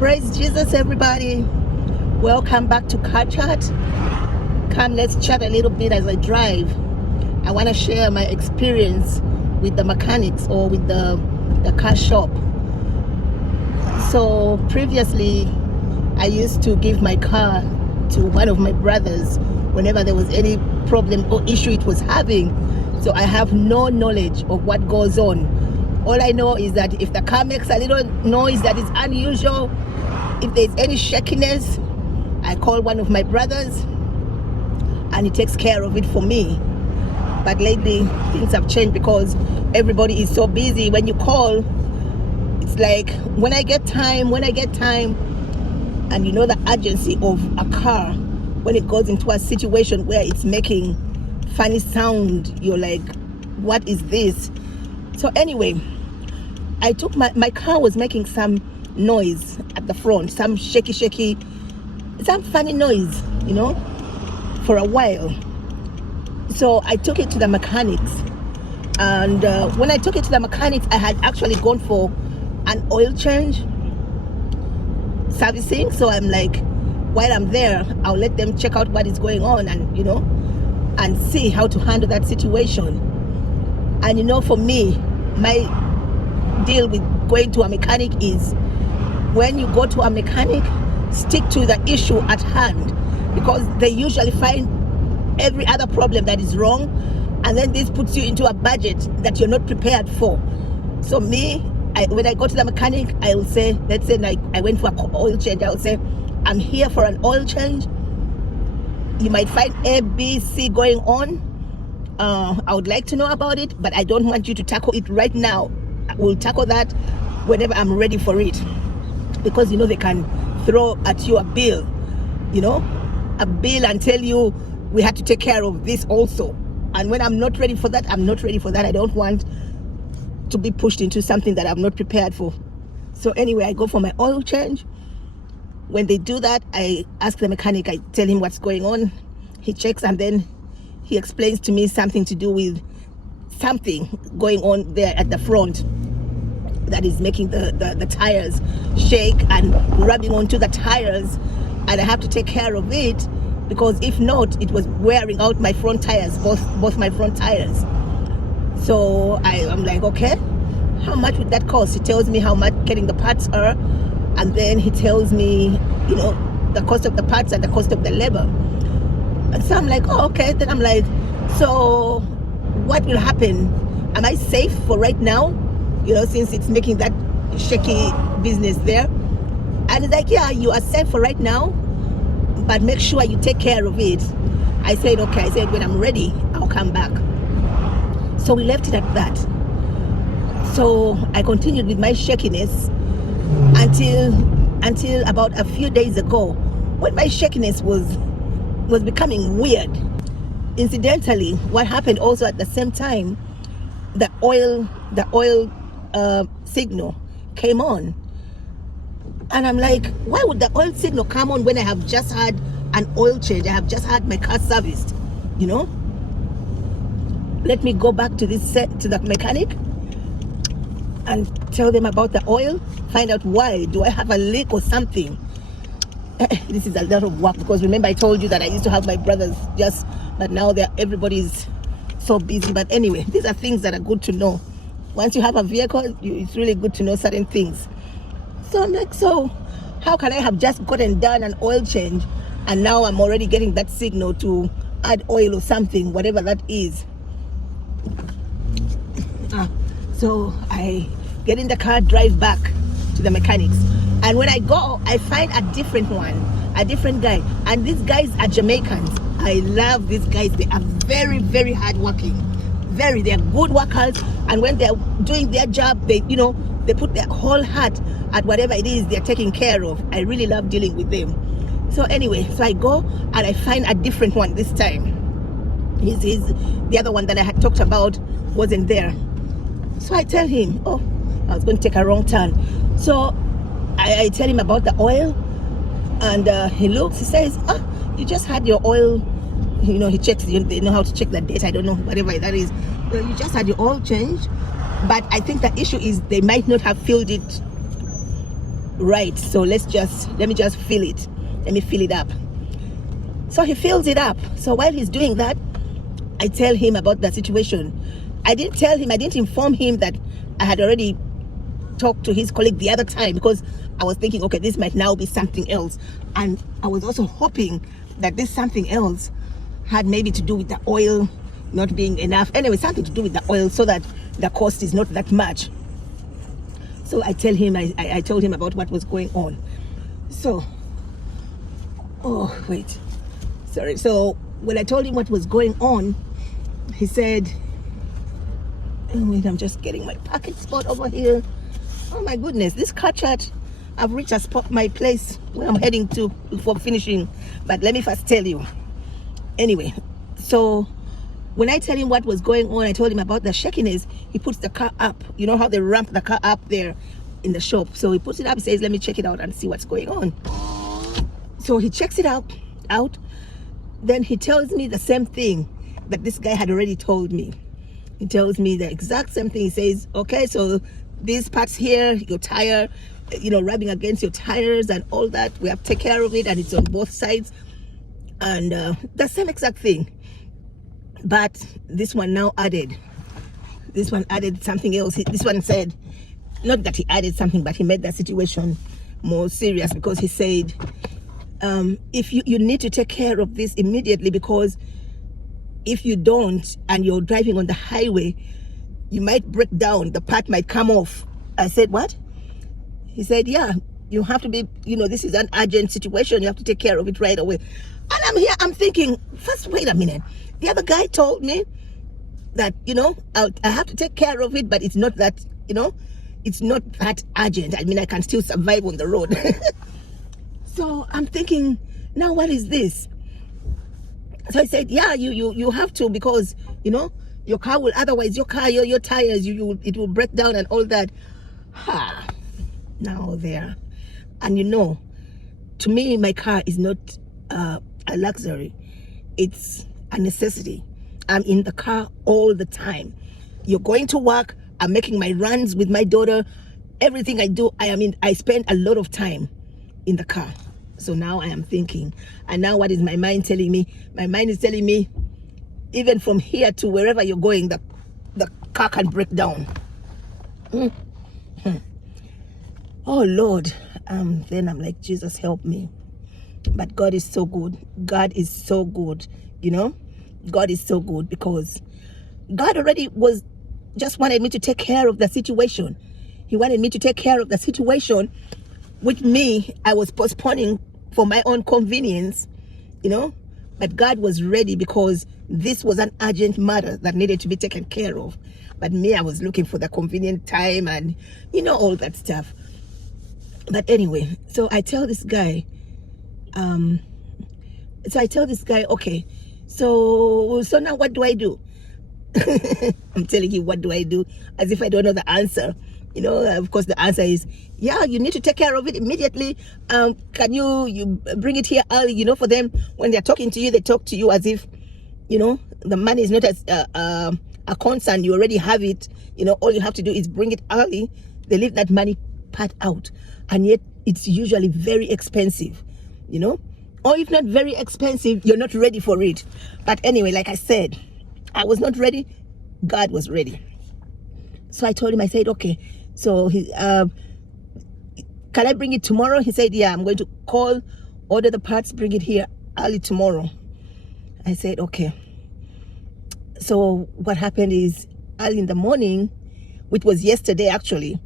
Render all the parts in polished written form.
Praise Jesus, everybody. Welcome back to Car Chat. Come, let's chat a little bit as I drive. I want to share my experience with the mechanics or with the car shop. So previously, I used to give my car to one of my brothers whenever there was any problem or issue it was having. So I have no knowledge of what goes on. All I know is that if the car makes a little noise that is unusual, if there's any shakiness, I call one of my brothers and he takes care of it for me. But lately things have changed because everybody is so busy. When you call, it's like when I get time, and you know the urgency of a car when it goes into a situation where it's making funny sound, you're like, what is this? So anyway, I took my car was making some noise at the front, some shaky, some funny noise, you know, for a while. So I took it to the mechanics, and when I took it to the mechanics, I had actually gone for an oil change servicing. So I'm like, while I'm there, I'll let them check out what is going on and, you know, and see how to handle that situation. And you know, for me, my deal with going to a mechanic is when you go to a mechanic, stick to the issue at hand, because they usually find every other problem that is wrong, and then this puts you into a budget that you're not prepared for. So me, when I go to the mechanic, I will say, let's say like I went for an oil change, I will say, I'm here for an oil change. You might find A, B, C going on. I would like to know about it, but I don't want you to tackle it right now. We'll tackle that whenever I'm ready for it, because you know they can throw at you a bill, you know, a bill, and tell you we had to take care of this also. And when I'm not ready for that, I'm not ready for that. I don't want to be pushed into something that I'm not prepared for. So anyway, I go for my oil change. When they do that, I ask the mechanic, I tell him what's going on. He checks, and then he explains to me something to do with something going on there at the front that is making the tires shake and rubbing onto the tires, and I have to take care of it, because if not, it was wearing out my front tires, both my front tires. So I'm like, okay, how much would that cost? He tells me how much getting the parts are, and then he tells me, you know, the cost of the parts and the cost of the labor. And so I'm like, oh, okay. Then I'm like, so what will happen? Am I safe for right now? You know, since it's making that shaky business there. And he's like, yeah, you are safe for right now, but make sure you take care of it. I said, okay. I said, when I'm ready, I'll come back. So we left it at that. So I continued with my shakiness until about a few days ago, when my shakiness was becoming weird. Incidentally, what happened also at the same time, the oil signal came on, and I'm like, why would the oil signal come on when I have just had an oil change? I have just had my car serviced, you know. Let me go back to the mechanic and tell them about the oil, find out why. Do I have a leak or something? This is a lot of work, because remember I told you that I used to have my brothers but now everybody's so busy. But anyway, these are things that are good to know. Once you have a vehicle, it's really good to know certain things. So I'm like, so how can I have just gotten done an oil change, and now I'm already getting that signal to add oil or something, whatever that is? So I get in the car, drive back to the mechanics, and when I go, I find a different guy, and these guys are Jamaicans. I love these guys. They are very, very hardworking. They are good workers, and when they're doing their job, they put their whole heart at whatever it is they're taking care of. I really love dealing with them. So anyway, so I go and I find a different one this time. The other one that I had talked about wasn't there. So I tell him, oh, I was going to take a wrong turn. So I tell him about the oil, and he looks, he says, you just had your oil, you know, he checks, they know how to check the date, I don't know, whatever that is. You just had your oil change, but I think the issue is they might not have filled it right, so let me just fill it. Let me fill it up. So he fills it up. So while he's doing that, I tell him about the situation. I didn't inform him that I had already talked to his colleague the other time, because I was thinking, okay, this might now be something else. And I was also hoping that this something else had maybe to do with the oil not being enough. Anyway, something to do with the oil, so that the cost is not that much. So I told him about what was going on. So, oh, wait. Sorry. So when I told him what was going on, he said, oh, wait, I'm just getting my parking spot over here. Oh my goodness, this car chat, I've reached a spot, my place where I'm heading to for finishing. But let me first tell you. Anyway, so when I tell him what was going on, I told him about the shakiness. He puts the car up. You know how they ramp the car up there in the shop. So he puts it up, says, let me check it out and see what's going on. So he checks it out. Then he tells me the same thing that this guy had already told me. He tells me the exact same thing. He says, okay, so these parts here, your tire, rubbing against your tires and all that, we have to take care of it, and it's on both sides. And the same exact thing. But this one now added something else. This one said, not that he added something, but he made the situation more serious, because he said, if you need to take care of this immediately, because if you don't and you're driving on the highway, you might break down, the part might come off. I said, what? He said, yeah, you have to be, this is an urgent situation, you have to take care of it right away. And I'm here, I'm thinking, first, wait a minute, the other guy told me that, I have to take care of it, but it's not that, it's not that urgent. I mean, I can still survive on the road. So I'm thinking, now what is this? So I said, yeah, you have to, because, your car will, otherwise your tires, it will break down and all that. Now there. And to me, my car is not a luxury. It's a necessity. I'm in the car all the time. You're going to work, I'm making my runs with my daughter. Everything I do, I spend a lot of time in the car. So now I am thinking, and now what is my mind telling me? My mind is telling me, even from here to wherever you're going, the car can break down. Oh Lord. Then I'm like, Jesus, help me. But God is so good. God is so good. God is so good, because God already just wanted me to take care of the situation. He wanted me to take care of the situation, which I was postponing for my own convenience, but God was ready, because this was an urgent matter that needed to be taken care of. But me, I was looking for the convenient time and all that stuff. But anyway, so I tell this guy, okay, so now what do I do? I'm telling you, what do I do? As if I don't know the answer. Of course the answer is, yeah, you need to take care of it immediately. Can you bring it here early? For them, when they're talking to you, they talk to you as if, the money is not as a concern. You already have it. All you have to do is bring it early. They leave that money part out, and yet it's usually very expensive, or if not very expensive, you're not ready for it. But anyway, like I said, I was not ready. God was ready. So I told him, I said, okay, so can I bring it tomorrow? He said, yeah, I'm going to call, order the parts, bring it here early tomorrow. I said, okay. So what happened is, early in the morning, which was yesterday actually,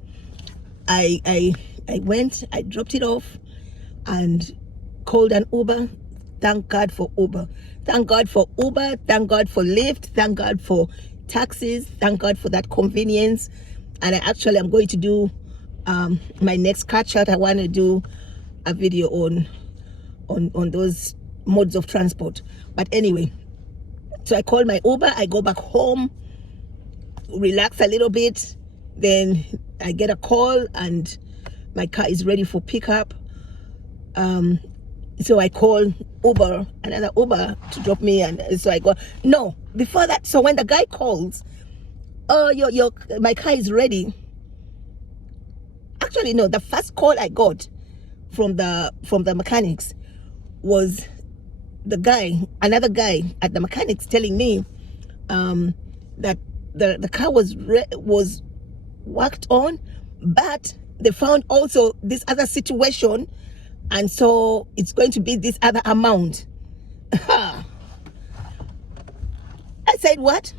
I went, I dropped it off and called an Uber. Thank God for Uber. Thank God for Uber. Thank God for Lyft. Thank God for taxis. Thank God for that convenience. And I'm going to do my next car chat. I want to do a video on those modes of transport. But anyway, so I call my Uber, I go back home, relax a little bit, then I get a call and my car is ready for pickup. So I call another Uber to drop me, and so I go. No, before that, so when the guy calls, oh, my car is ready. actually, no, the first call I got from the mechanics was the guy, another guy at the mechanics, telling me that the car was worked on, but they found also this other situation, and so it's going to be this other amount. I said, what?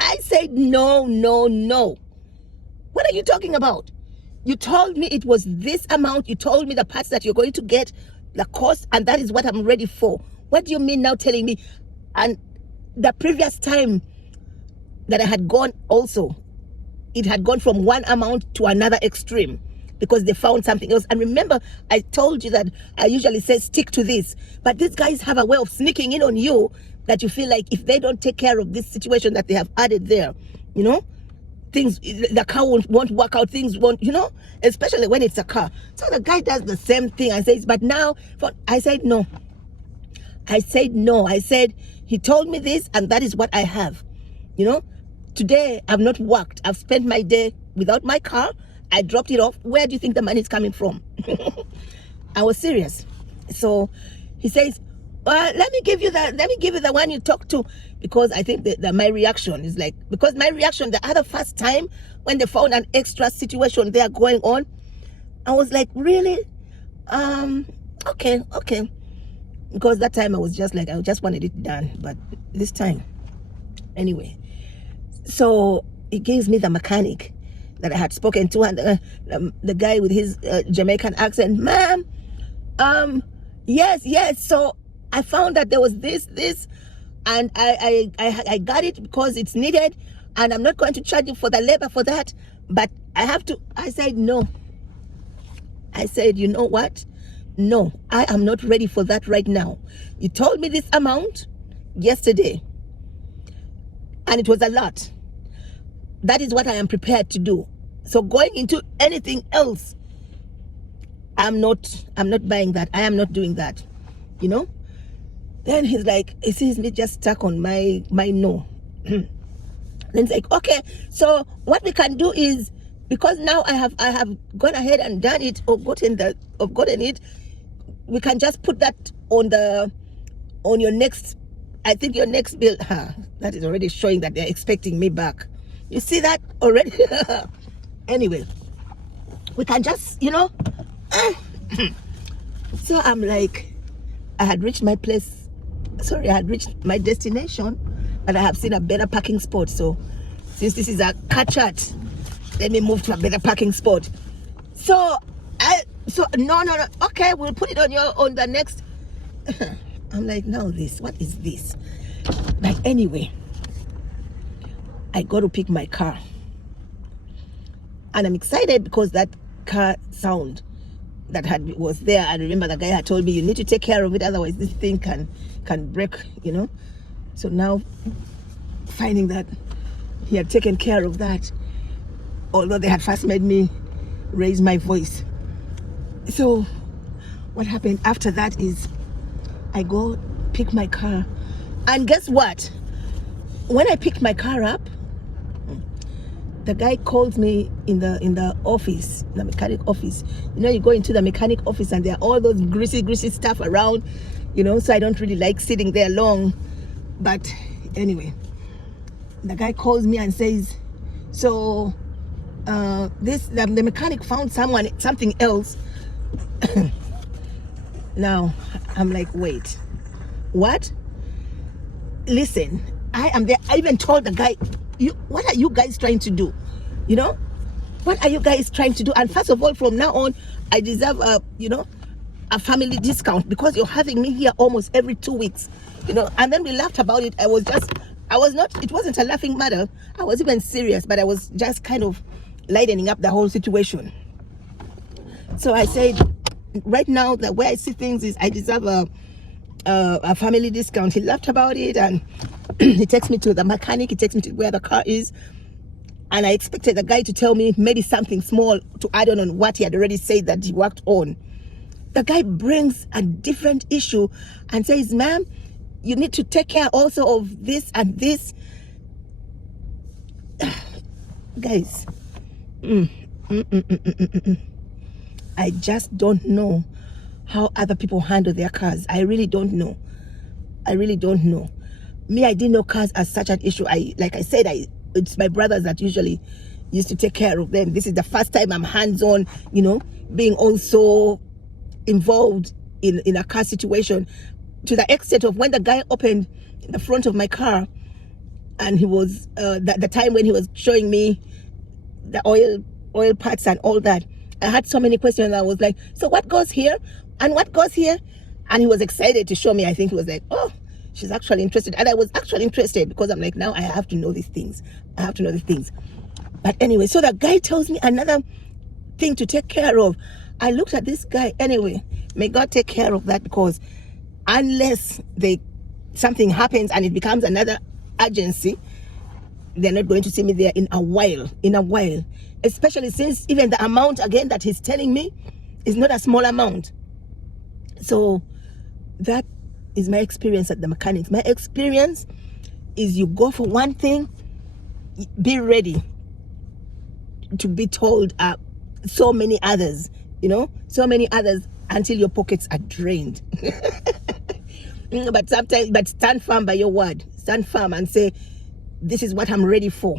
I said, no. What are you talking about? You told me it was this amount. You told me the parts that you're going to get, the cost, and that is what I'm ready for. What do you mean now telling me? And the previous time that I had gone also, it had gone from one amount to another extreme because they found something else. And remember, I told you that I usually say stick to this, but these guys have a way of sneaking in on you that you feel like if they don't take care of this situation that they have added there, you know, things, the car won't work out, things won't, you know, especially when it's a car. So the guy does the same thing and says, but now, I said no. I said no. I said, he told me this and that is what I have. You know, today I've not worked. I've spent my day without my car. I dropped it off. Where do you think the money is coming from? I was serious. So he says, let me give you the one you talked to, because I think that my reaction is like, because my reaction the other first time when they found an extra situation there going on, I was like, really? Okay. Because that time I was just like, I just wanted it done, but this time, anyway. So he gives me the mechanic that I had spoken to, and the guy with his Jamaican accent, ma'am, yes. So I found that there was this, and I got it because it's needed, and I'm not going to charge you for the labor for that, but I have to. I said no. I said, you know what? No, I am not ready for that right now. You told me this amount yesterday, and it was a lot. That is what I am prepared to do. So going into anything else, I'm not buying that. I am not doing that, you know. Then he's like, he sees me just stuck on my no. Then he's like, okay, so what we can do is, because now I have gone ahead and done it, or gotten it, we can just put that on your next, I think your next bill. That is already showing that they're expecting me back. You see that already? Anyway, we can just, you know. So I'm like, I had reached my place. Sorry, I had reached my destination, and I have seen a better parking spot. So since this is a car chat, let me move to a better parking spot. So no. Okay, we'll put it on the next. I'm like, now this, what is this? But anyway, I go to pick my car, and I'm excited because that car sound that was there. I remember the guy had told me, you need to take care of it, otherwise this thing can break, you know. So now finding that he had taken care of that, although they had first made me raise my voice. So what happened after that is I go pick my car, and guess what? When I picked my car up, the guy called me in the office, the mechanic office. You know, you go into the mechanic office and there are all those greasy stuff around, you know, so I don't really like sitting there long. But anyway, the guy calls me and says, so the mechanic found something else. Now I'm like, wait, what? Listen, I am there. I even told the guy, what are you guys trying to do? You know, what are you guys trying to do? And first of all, from now on, I deserve a family discount because you're having me here almost every 2 weeks, you know. And then we laughed about it. It wasn't a laughing matter. I was even serious, but I was just kind of lightening up the whole situation. So I said, right now, the way I see things is I deserve a family discount. He laughed about it, and he takes me to the mechanic. He takes me to where the car is, and I expected the guy to tell me maybe something small to add on what he had already said that he worked on. The guy brings a different issue and says, ma'am, you need to take care also of this and this. Guys, I just don't know how other people handle their cars. I really don't know. I really don't know. Me, I didn't know cars as such an issue. Like I said, it's my brothers that usually used to take care of them. This is the first time I'm hands-on, being also involved in a car situation, to the extent of when the guy opened the front of my car, and he was the time when he was showing me the oil parts and all that, I had so many questions. I was like, so what goes here and what goes here? And he was excited to show me. I think he was like, oh, she's actually interested. And I was actually interested, because I'm like, now I have to know these things. I have to know these things. But anyway, so the guy tells me another thing to take care of. I looked at this guy. Anyway, may God take care of that, because unless something happens and it becomes another agency, they're not going to see me there in a while, especially since even the amount again that he's telling me is not a small amount. So that is my experience at the mechanics. My experience is, you go for one thing, be ready to be told so many others, until your pockets are drained. But stand firm by your word. Stand firm and say, this is what I'm ready for,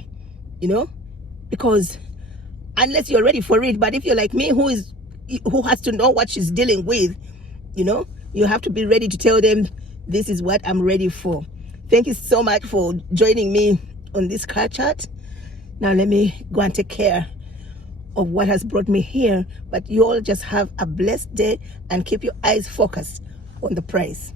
because unless you're ready for it, but if you're like me, who has to know what she's dealing with, you have to be ready to tell them, this is what I'm ready for. Thank you so much for joining me on this car chat. Now let me go and take care of what has brought me here. But you all just have a blessed day and keep your eyes focused on the prize.